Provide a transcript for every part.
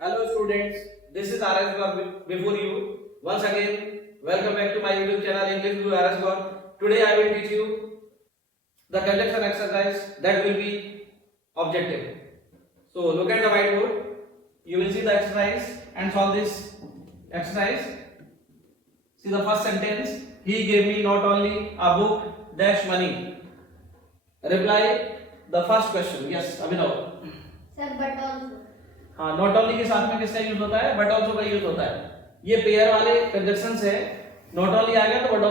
Hello students, this is RS God before you. Once again, welcome back to my YouTube channel English Guru RS God. Today I will teach you the conjunction exercise that will be objective. So look at the whiteboard. You will see the exercise and solve this exercise. See the first sentence. He gave me not only a book dash money. Reply the first question. Yes, Abhinav. Sir but also हाँ, not only के साथ में किसका use होता है? But also का use होता है। ये पेयर वाले कंजक्शंस है, नॉट ओनली आ गया तो बट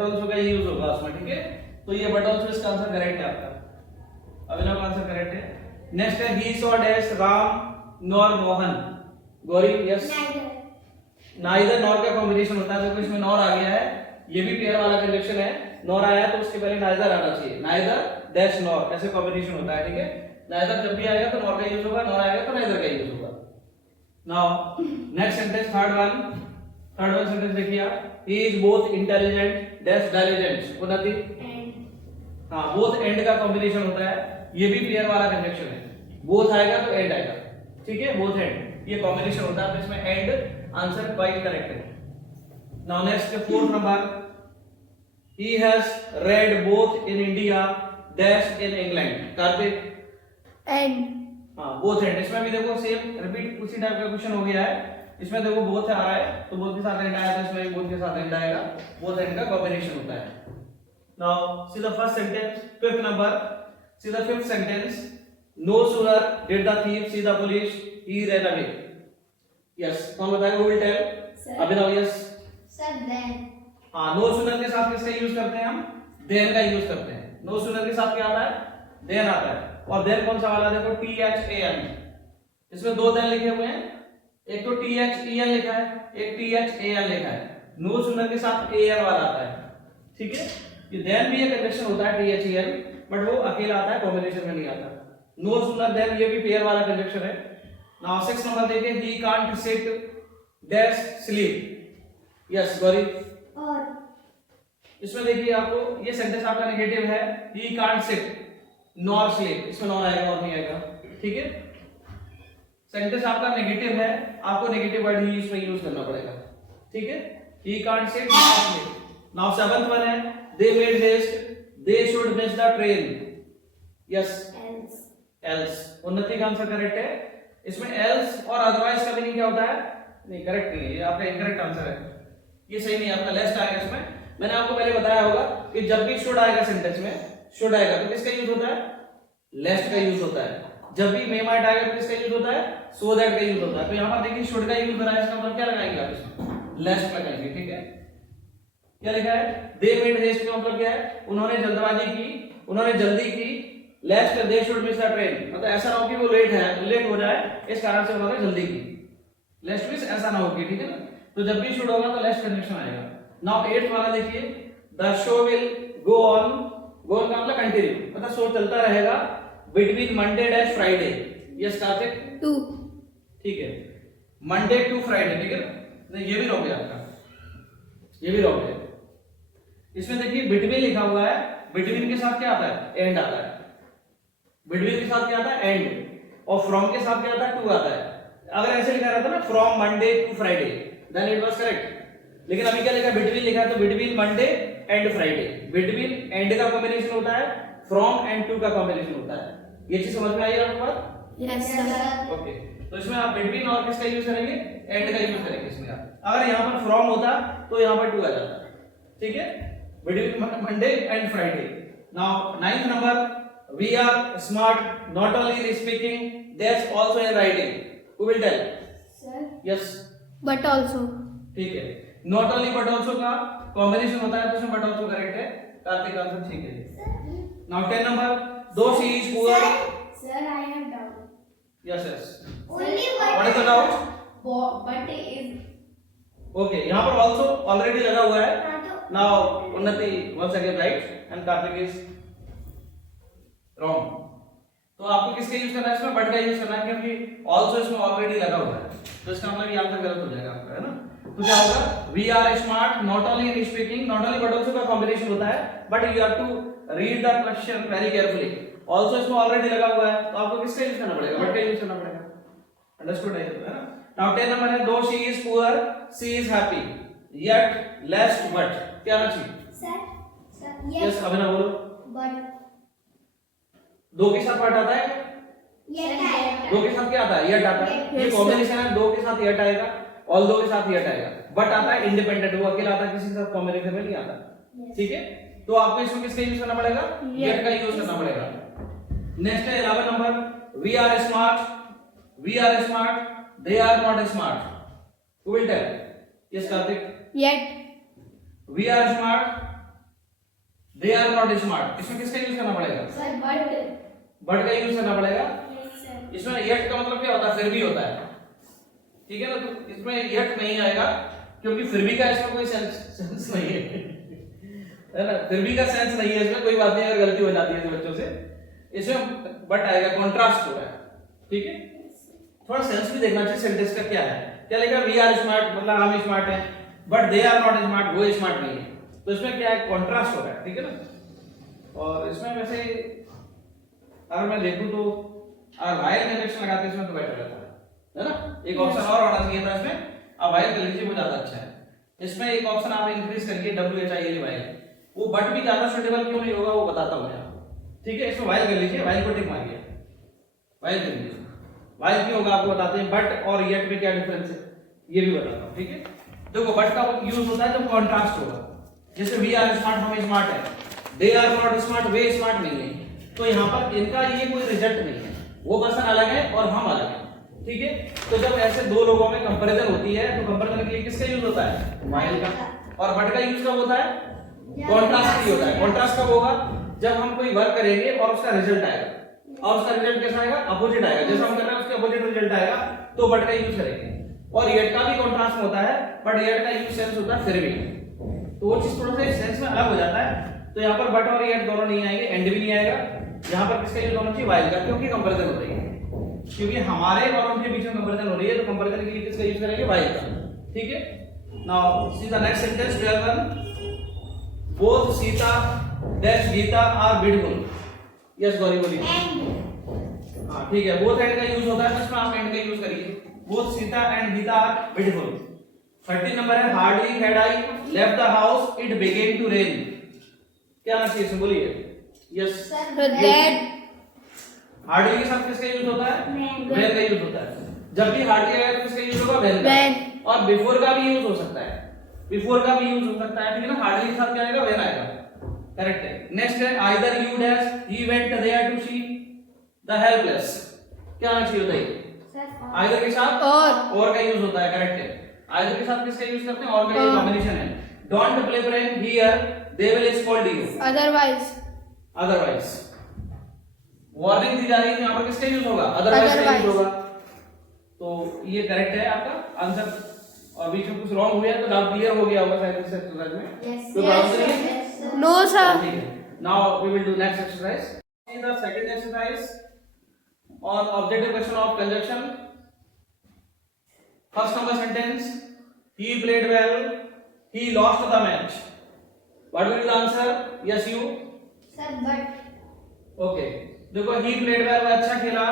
ऑल्सो का यूज होगा उसमें, ठीक है। तो ये बट ऑल्सो इसका आंसर करेक्ट है आपका, अभिनव का आंसर करेक्ट है। नेक्स्ट है he saw dash Ram nor Mohan. Gauri yes, neither nor का कॉम्बिनेशन होता है, देखो इसमें नॉर आ गया है, ये भी पेयर वाला कंजक्शन है। नॉर आया तो उसके पहले नाइदर आना चाहिए, नाइदर डैश नॉर, ऐसे कॉम्बिनेशन होता है, ठीक है। नाइदर जब भी आएगा तो नॉर का यूज होगा, नॉर आएगा तो नाइदर का यूज होगा। Now next sentence, third one sentence देखिए आप, he is both intelligent dash diligent. Unnati हाँ, बोथ एंड का कॉम्बिनेशन होता है, ये भी पेयर वाला कंजक्शन है। बोथ आएगा तो एंड आएगा, ठीक है, बोथ एंड ये कॉम्बिनेशन होता है, तो इसमें एंड आंसर क्वाइट करेक्ट है। Now next fourth number, he has read both in India dash in England। Kartik and हाँ, बोथ एंड, इसमें भी देखो सेम रिपीट उसी टाइप का क्वेश्चन हो गया है। इसमें देखो बोथ आ रहा है तो बोथ के साथ एंड आया, तो इसमें भी बोथ के साथ एंड आएगा, बोथ एंड का कॉम्बिनेशन होता है। Now see the first sentence, fifth number, see the fifth sentence, no sooner did the thief see the police he ran away. Yes, कौन बताएगा? Who will tell? Abhinav yes. Sir then हाँ, no sooner के साथ किसका use करते हैं हम? Then का यूज करते हैं। नो सूनर के साथ क्या आता है? देन आता है। और देन कौन सा वाला? देखो टी एच ए एन, इसमें दो देन लिखे हुए हैं, एक तो टी एच ई एन लिखा है, एक टी एच ए एन लिखा है। नो सूनर के साथ ए एन वाला आता है, ठीक है। ये देन भी एक कंजक्शन होता है T H E N, but वो अकेला आता है, कॉम्बिनेशन में नहीं आता। नो सूनर देन ये भी पेयर वाला कंजक्शन है। नाउ सिक्स नंबर देखिए, ही can't seat dash sleep. Yes Gauri, और इसमें देखिए आपको ये सेंटेंस आपका नेगेटिव है, he can't sit nor sleep, इसमें नॉर आएगा और नहीं आएगा, ठीक है। सेंटेंस आपका नेगेटिव है, आपको नेगेटिव वर्ड ही इसमें यूज करना पड़ेगा, ठीक है। He can't sit nor sleep. Now seventh one है, they made haste they should miss the train. Yes, else. Unnati का आंसर करेक्ट है। इसमें एल्स और अदरवाइज का मीनिंग क्या होता है? नहीं, करेक्ट नहीं है, ये आपका इनकरेक्ट आंसर है, ये सही नहीं है, आपका लेस्ट आएगा इसमें। मैंने आपको पहले बताया होगा कि जब भी शुड आएगा सेंटेंस में, शुड आएगा तो किसका यूज होता है? लेस्ट का यूज होता है। जब भी मे माइट आएगा तो किसका यूज होता है? सो दैट का यूज होता है। तो यहां पर देखिए शुड का यूज हो रहा है, इसका मतलब क्या लगाएंगे आप इसमें? लेस्ट लगाएंगे, ठीक है। क्या लिखा है? दे मेड हेस्ट का मतलब क्या है? उन्होंने जल्दबाजी की, उन्होंने जल्दी की। Lest they should miss the train, मतलब ऐसा ना हो कि वो लेट हो जाए, इस कारण से उन्होंने जल्दी की। लेस्ट मींस ऐसा ना हो कि, ठीक है ना। तो जब भी शुड होगा तो लेस्ट कंजक्शन आएगा। नाउ एट्थ वाला देखिए, the show will go on, go on का मतलब कंटिन्यू, मतलब शो चलता रहेगा between Monday dash Friday. Yes Kartik, to ठीक है, मंडे टू फ्राइडे, ठीक है ना। नहीं, ये भी रॉन्ग है आपका, ये भी रॉन्ग है। इसमें देखिए बिटवीन लिखा हुआ है, बिटवीन के साथ क्या आता है? एंड आता है। बिटवीन के साथ क्या आता है? एंड। और फ्रॉम के साथ क्या आता है? टू आता है। अगर ऐसे लिखा रहता ना from Monday to Friday, then it was correct. लेकिन अभी क्या लिखा है? बिटवीन लिखा है, तो between Monday and Friday. Between and का कॉम्बिनेशन होता है, फ्रॉम एंड टू का कॉम्बिनेशन होता है। ये चीज समझ में आई है आपको बात? Yes sir. ओके, तो इसमें आप बिटवीन और किसका यूज करेंगे? एंड का यूज करेंगे इसमें आप। अगर यहाँ पर फ्रॉम होता तो यहाँ पर टू आ जाता, ठीक है। Between Monday and Friday. Now ninth number, we are smart not only in speaking that's also in writing. Who will tell? Sir yes, but also ठीक है। नॉट ओनली बट ऑल्सो का कॉम्बिनेशन होता है, तो इसमें बट ऑल्सो करेक्ट है। कार्तिक का answer ठीक है। Now 10 number, though she is poor. Sir I have doubt yes yes, only what is the doubt? But is okay, यहां पर आल्सो ऑलरेडी लगा हुआ है। Now Unnati once again right and Kartik is wrong. तो आपको किसका यूज करना है इसमें? बट का यूज करना है, क्योंकि आल्सो इसमें ऑलरेडी लगा हुआ है, तो इसका मतलब ये आंसर गलत हो जाएगा आपका, है ना। तो क्या होगा? We are smart not only in speaking, not only but also का कॉम्बिनेशन होता है, but you have to read the question very carefully. Also इसमें ऑलरेडी लगा हुआ है, तो आपको किसका यूज करना पड़ेगा? बट का यूज करना पड़ेगा। अंडरस्टूड है ना। नाउ 10 नंबर है, though she is poor she is happy yet lest but, क्या आना चाहिए? Sir, यस yes, अभी ना बोलो, but दो के साथ बट आता है, yet दो के साथ क्या आता है? येट आता है। ये Yes, कॉम्बिनेशन है, दो के साथ येट आएगा और दो के साथ येट आएगा। बट आता है इंडिपेंडेंट, वो अकेला आता है, किसी के साथ कॉम्बिनेशन में नहीं आता। ठीक है, तो आपको इसमें किसका यूज करना पड़ेगा? येट का यूज करना पड़ेगा। नेक्स्ट है 11 number, we are smart they are not smart, who will tell? Yes Kartik. yet we are smart they are not smart, इसमें किसका यूज करना पड़ेगा? sir, but बट का यूज करना पड़ेगा। yes sir, इसमें येट का मतलब क्या होता है? फिर भी होता है, ठीक है ना। तो इसमें येट नहीं आएगा क्योंकि फिर भी का इसमें कोई सेंस नहीं है ना, फिर भी का सेंस नहीं है इसमें, कोई बात नहीं, अगर गलती हो जाती है तो बच्चों से, इसमें बट आएगा, कॉन्ट्रास्ट हो रहा है। ठीक है, थोड़ा सेंस भी देखना चाहिए सेंटेंस का क्या है। क्या लिखा? वी आर स्मार्ट मतलब हम स्मार्ट हैं, but they are not smart, वो स्मार्ट नहीं है, तो इसमें क्या है? कॉन्ट्रास्ट हो रहा है। ठीक है ना। और इसमें वैसे अगर मैं देखूं तो वाइल में कनेक्शन लगाते इसमें तो बेटर रहता है ना। एक ऑप्शन और होना चाहिए था इसमें, अब वाइल कर लीजिए, वो ज्यादा अच्छा है। इसमें एक ऑप्शन आप इंक्रीज करके WHIL वाइल, वो बट भी ज्यादा सुटेबल क्यों नहीं होगा वो बताता हूं मैं आपको। ठीक है, इसमें वाइल कर लीजिए, वाइल को टिक मारिए, वाइल कर लीजिए। वाइल क्यों होगा आपको बताते हैं, बट और येट में क्या डिफरेंस है ये भी बताता हूं। ठीक है, देखो बट का यूज होता है जब कॉन्ट्रास्ट होगा, जैसे वी आर स्मार्ट हम स्मार्ट है, दे आर नॉट स्मार्ट वे स्मार्ट नहीं है, तो यहाँ पर इनका ये कोई रिजल्ट नहीं है, वो पर्सन अलग है और हम अलग है। ठीक है, तो जब ऐसे दो लोगों में कंपैरिजन होती है तो कंपैरिजन के लिए किसका यूज होता है? वाइल का। और बट का यूज कब होता है? कॉन्ट्रास्ट की होता है। कॉन्ट्रास्ट कब होगा? जब हम कोई वर्क करेंगे और उसका रिजल्ट आएगा, और उसका रिजल्ट कैसा आएगा? अपोजिट आएगा, जैसा हम कर रहे हैं उसके अपोजिट रिजल्ट आएगा, तो बट का यूज करेंगे। और येट का भी कॉन्ट्रास्ट में होता है, बट येट का यूज सेंस होता है फिर भी, तो वो चीज थोड़ा सा सेंस में अलग हो जाता है। तो यहाँ पर बट और येट दोनों नहीं आएंगे, एंड भी नहीं आएगा। यहाँ पर किसका यूज होना चाहिए? वाइल का, क्योंकि कंपैरिजन हो रही है, क्योंकि हमारे और उनके बीच में कंपैरिजन हो रही है, तो कंपैरिजन के लिए किसका यूज करेंगे? वाइल का। ठीक है, now see the next sentence 12 both Sita dash Gita are beautiful. Yes Gauri बोलिए। हाँ ठीक है, बोथ एंड का यूज होता है, तो इसमें आप एंड का यूज करिए, both Sita and Gita are beautiful. 13 number है, hardly had I left the house it began to rain, क्या आना चाहिए इसमें? बोलिए। यस that हार्डली के साथ किसका यूज होता है? When. व्हेन का यूज होता है। जब भी हार्डली आएगा तो किसका यूज होगा? व्हेन का। When. और बिफोर का भी यूज हो सकता है, बिफोर का भी यूज हो सकता है, ठीक है ना। हार्डली के साथ क्या आएगा? व्हेन आएगा, करेक्ट है। नेक्स्ट है, either you dash he went there to see the helpless, क्या आना चाहिए बताइए? आइदर के साथ और का यूज होता है, करेक्ट है। आइदर के साथ किसका यूज करते हैं? और का ये कॉम्बिनेशन है। Don't play Prem here they will scold you, otherwise warning दी जा रही है, यहाँ पर किसका यूज होगा? अदरवाइज का यूज होगा, तो ये करेक्ट है आपका आंसर। और बीच में कुछ रॉन्ग हुआ है तो डाउट क्लियर हो गया होगा शायद इस एक्सरसाइज में। Yes. तो Yes, डाउट नहीं है? yes, sir. No, sir. ठीक है, now we will do next exercise. See the second exercise on objective question of conjunction. First number sentence, he played well, he lost the match. What will be the answer? Yes, you. Sir, but Okay. देखो he played well, वह अच्छा खेला,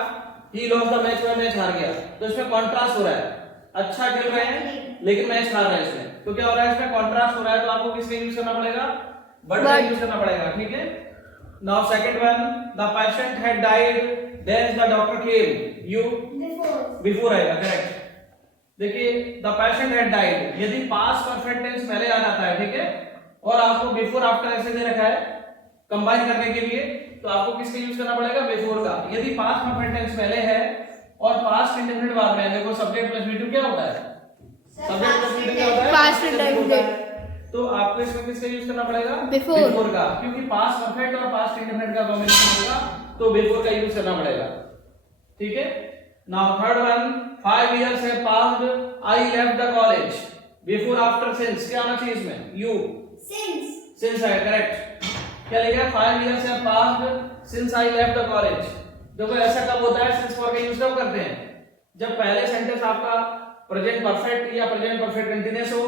he lost the match, वह match हार गया, तो इसमें contrast हो रहा है। अच्छा खेल रहे हैं लेकिन मैच हार रहे हैं इसमें, तो क्या हो रहा है? इसमें कॉन्ट्रास्ट हो रहा है, तो आपको किसका यूज करना पड़ेगा? बट का यूज करना पड़ेगा, ठीक है। Now second one, the patient had died then the doctor came, you before आएगा, करेक्ट। देखिए द पेशेंट हैड डाइड, यदि पास्ट परफेक्ट टेंस पहले आ जाता है, ठीक है, और आपको बिफोर आफ्टर ऐसे दे रखा है कंबाइन करने के लिए, तो आपको किसका यूज करना पड़ेगा? बिफोर का। यदि पास्ट परफेक्ट टेंस पहले है और पास्ट इंडेफिनिट बाद में है, देखो सब्जेक्ट प्लस V2 क्या होता है? सब्जेक्ट प्लस V2 क्या होता है? Past indefinite। तो आपको इसमें किसका यूज करना पड़ेगा? Before का, क्योंकि पास्ट परफेक्ट और पास्ट इंडेफिनिट का कॉम्बिनेशन होगा, तो बिफोर का यूज करना पड़ेगा, ठीक है। Now third one, 5 years have passed, I left the college, before after since, क्या आना चाहिए इसमें? यू, सिंस है, करेक्ट। क्या लिखा है? 5 years have passed since I left the college। देखो ऐसा कब होता है? सिंस फॉर का यूज कब करते हैं? जब पहले सेंटेंस आपका प्रेजेंट परफेक्ट या प्रेजेंट परफेक्ट कंटीन्यूअस हो,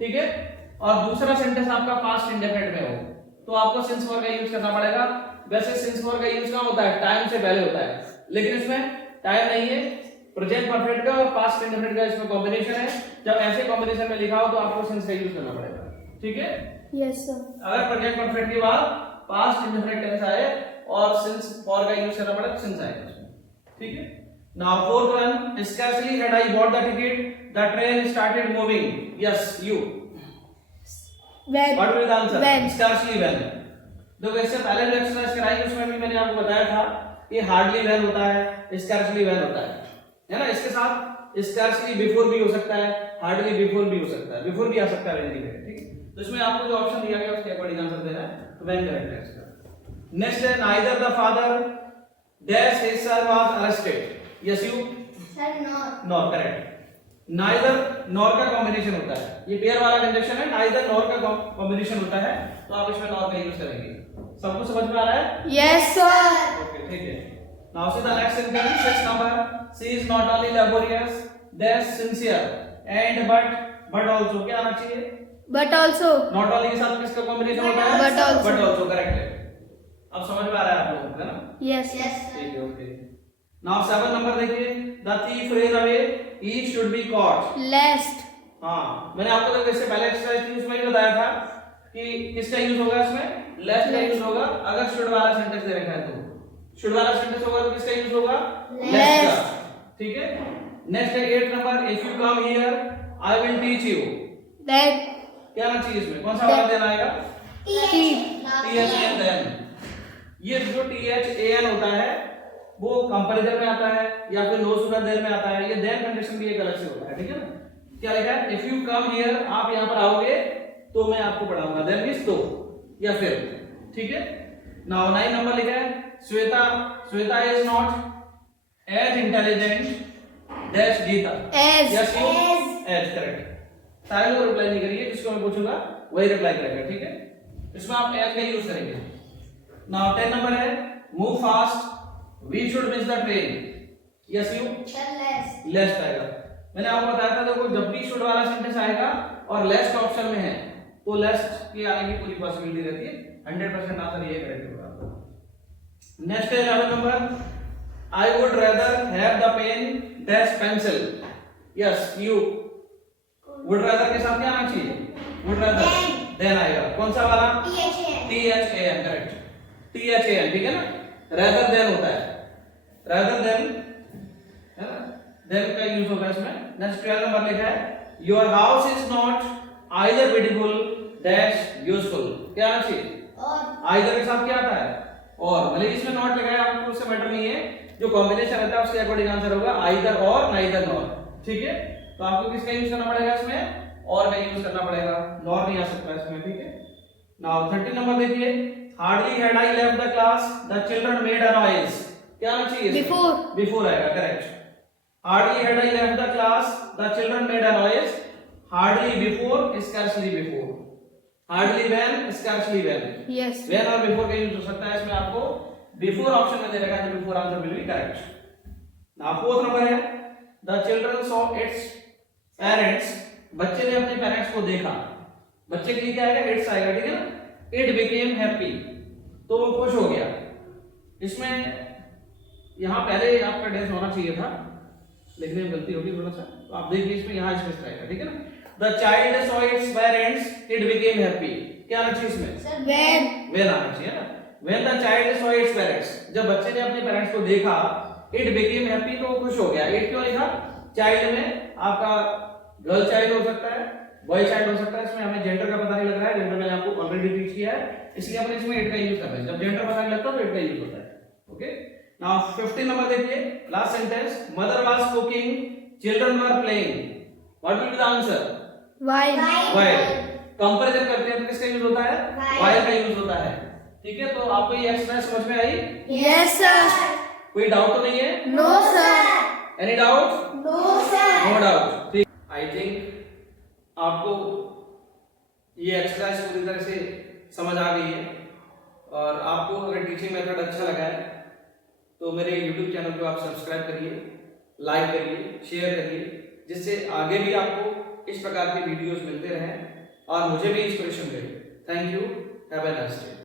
ठीक है, और दूसरा सेंटेंस आपका पास्ट इंडेफिनिट में हो, तो आपको सिंस फॉर का यूज करना पड़ेगा। वैसे सिंस फॉर का यूज कहाँ होता है? टाइम से पहले होता है, लेकिन इसमें टाइम नहीं है, प्रेजेंट परफेक्ट का और पास्ट इंडेफिनिट का इसमें कॉम्बिनेशन है। जब ऐसे कॉम्बिनेशन में लिखा हो तो आपको सिंस का यूज करना पड़ेगा, ठीक है। Yes sir. अगर प्रेजेंट परफेक्ट के बाद पास्ट इंडेफिनिट टेंस आए और सिंस फॉर का यूज करना पड़े तो सिंस आएगा उसमें, ठीक है। Now fourth one, scarcely had I bought the ticket, the train started moving. Yes, you. When. What will be the answer? When. Scarcely when. देखो इससे पहले जो एक्सरसाइज कराई उसमें भी मैंने आपको बताया था ये हार्डली वेल होता है, स्कैर्सली वेल होता है ना। इसके साथ स्कैर्सली बिफोर भी हो सकता है, हार्डली बिफोर भी हो सकता है, बिफोर भी आ सकता है वेन की जगह, ठीक है। तो इसमें आपको जो ऑप्शन दिया गया उसके अकॉर्डिंग आंसर देना है, तो वेन करेक्ट है इसका। नेक्स्ट है neither the father dash his son was arrested. Yes you. Sir not. Not correct. Neither nor का कॉम्बिनेशन होता है, ये पेयर वाला कंजक्शन है, नाइदर नॉर का कॉम्बिनेशन होता है, तो आप इसमें नॉर का यूज करेंगे। सबको समझ में आ रहा है? Yes sir. ओके ठीक है। Now see the next sentence, 6 number, she is not only laborious dash sincere and but also, क्या आना चाहिए? But also. नॉट ओनली के साथ किसका कॉम्बिनेशन होता है? But also. But also correct है। अब समझ में आ रहा है आप लोगों को, है ना? यस। ठीक है, ओके। नाउ 7 नंबर देखिए, the thief ran away, he should be caught। लेस्ट। हाँ, मैंने आपको तो इससे पहले एक्सरसाइज थी उसमें ही बताया था कि किसका यूज होगा इसमें, लेस्ट का यूज होगा। अगर शुड वाला सेंटेंस दे रखा है तो शुड वाला सेंटेंस होगा तो किसका यूज होगा? लेस्ट का, ठीक है। नेक्स्ट है 8 number, if you come here I will teach you. Then. क्या आना चाहिए इसमें, कौन सा वाला देना आएगा? THAN then. ये जो THAN होता है वो कंपैरिजन में आता है या फिर नो सुनर देन में आता है, ये देन कंडीशन भी एक अलग से होता है, ठीक है ना। क्या लिखा है? इफ यू कम हियर, आप यहां पर आओगे तो मैं आपको पढ़ाऊंगा, देन मींस तो या फिर, ठीक है। नाउ 9 नंबर लिखा है, Shweta is not as intelligent dash Gita. As. Yes you. As correct. सारे लोग रिप्लाई नहीं करेंगे, जिसको मैं पूछूंगा वही रिप्लाई करेगा, ठीक है। इसमें आप एज का यूज करेंगे। नाउ 10 नंबर है, move fast we should miss the train. Yes you. Lest आएगा। मैंने आपको बताया था देखो जब भी शुड वाला सेंटेंस आएगा और लेस्ट ऑप्शन में है तो लेस्ट के आने की पूरी पॉसिबिलिटी रहती है, 100% आंसर ये करेक्ट होगा। नेक्स्ट है 11 number, I would rather have the pen dash pencil. Yes you. Would rather के साथ क्या आना चाहिए? वुड रेदर देन आएगा। कौन सा वाला? THAN correct. THAN, ठीक है ना। रेदर देन होता है, रेदर देन, है ना, देन का यूज होगा इसमें। नेक्स्ट 12 नंबर लिखा है, your house is not either beautiful dash useful. क्या आना चाहिए? आइदर के साथ क्या आता है? और भले इसमें नॉट लिखा है आपको उससे मैटर नहीं है, जो कॉम्बिनेशन रहता है उसके अकॉर्डिंग आंसर होगा आइदर और नाइदर नॉर, ठीक है। तो आपको किसका यूज करना पड़ेगा इसमें? और का यूज करना पड़ेगा, नॉर नहीं आ सकता इसमें, ठीक है। नाउ 13 नंबर देखिए, hardly had I left the class the children made a noise. क्या आना चाहिए? बिफोर। बिफोर आएगा, correct. Hardly had I left the class the children made a noise, hardly before, scarcely before, hardly when, scarcely when. Yes. When और before का use हो सकता है इसमें। आपको बिफोर ऑप्शन में दे रखा है तो before answer will be correct. Now 4th number है, the children saw its parents. बच्चे ने अपने पेरेंट्स को देखा, बच्चे के लिए क्या आएगा? इट्स आएगा, ठीक है ना। इट बिकेम हैप्पी, तो वो खुश हो गया। इसमें यहां पहले आपका डेस होना चाहिए था, लिखने में गलती होगी थोड़ा सा, तो आप देखिए इसमें यहां स्पेस आएगा, ठीक है ना। The child saw its parents it became happy. क्या आना चाहिए इसमें? व्हेन। व्हेन आना चाहिए ना। When the child saw its parents, जब बच्चे ने अपने पेरेंट्स को देखा, इट बिकेम हैप्पी, तो वो खुश हो गया। इट क्यों लिखा? चाइल्ड में आपका गर्ल चाइल्ड हो सकता है, बॉय चाइल्ड हो सकता है, इसमें हमें जेंडर का पता नहीं लग रहा है, जेंडर मैंने आपको ऑलरेडी टीच किया है, इसलिए अपन इसमें इट का यूज कर रहे हैं। जब जेंडर पता नहीं लगता तो इट का यूज होता है, ओके। नाउ 15 नंबर देखिए, last sentence, mother was cooking children were playing. What will be the answer? While. While. Comparison करते हैं तो किसका यूज होता है? व्हाइल का यूज होता है, ठीक है। तो आपको ये एक्सरसाइज समझ में आई? Yes sir. कोई डाउट तो नहीं है? No sir. Any doubt? No sir. No doubt, ठीक। आई थिंक आपको ये एक्सरसाइज पूरी तरह से समझ आ गई है, और आपको अगर टीचिंग मेथड अच्छा लगा है तो मेरे YouTube चैनल को आप सब्सक्राइब करिए, लाइक करिए, शेयर करिए, जिससे आगे भी आपको इस प्रकार के वीडियोस मिलते रहें और मुझे भी इंस्पिरेशन मिले। Thank you, have a nice day.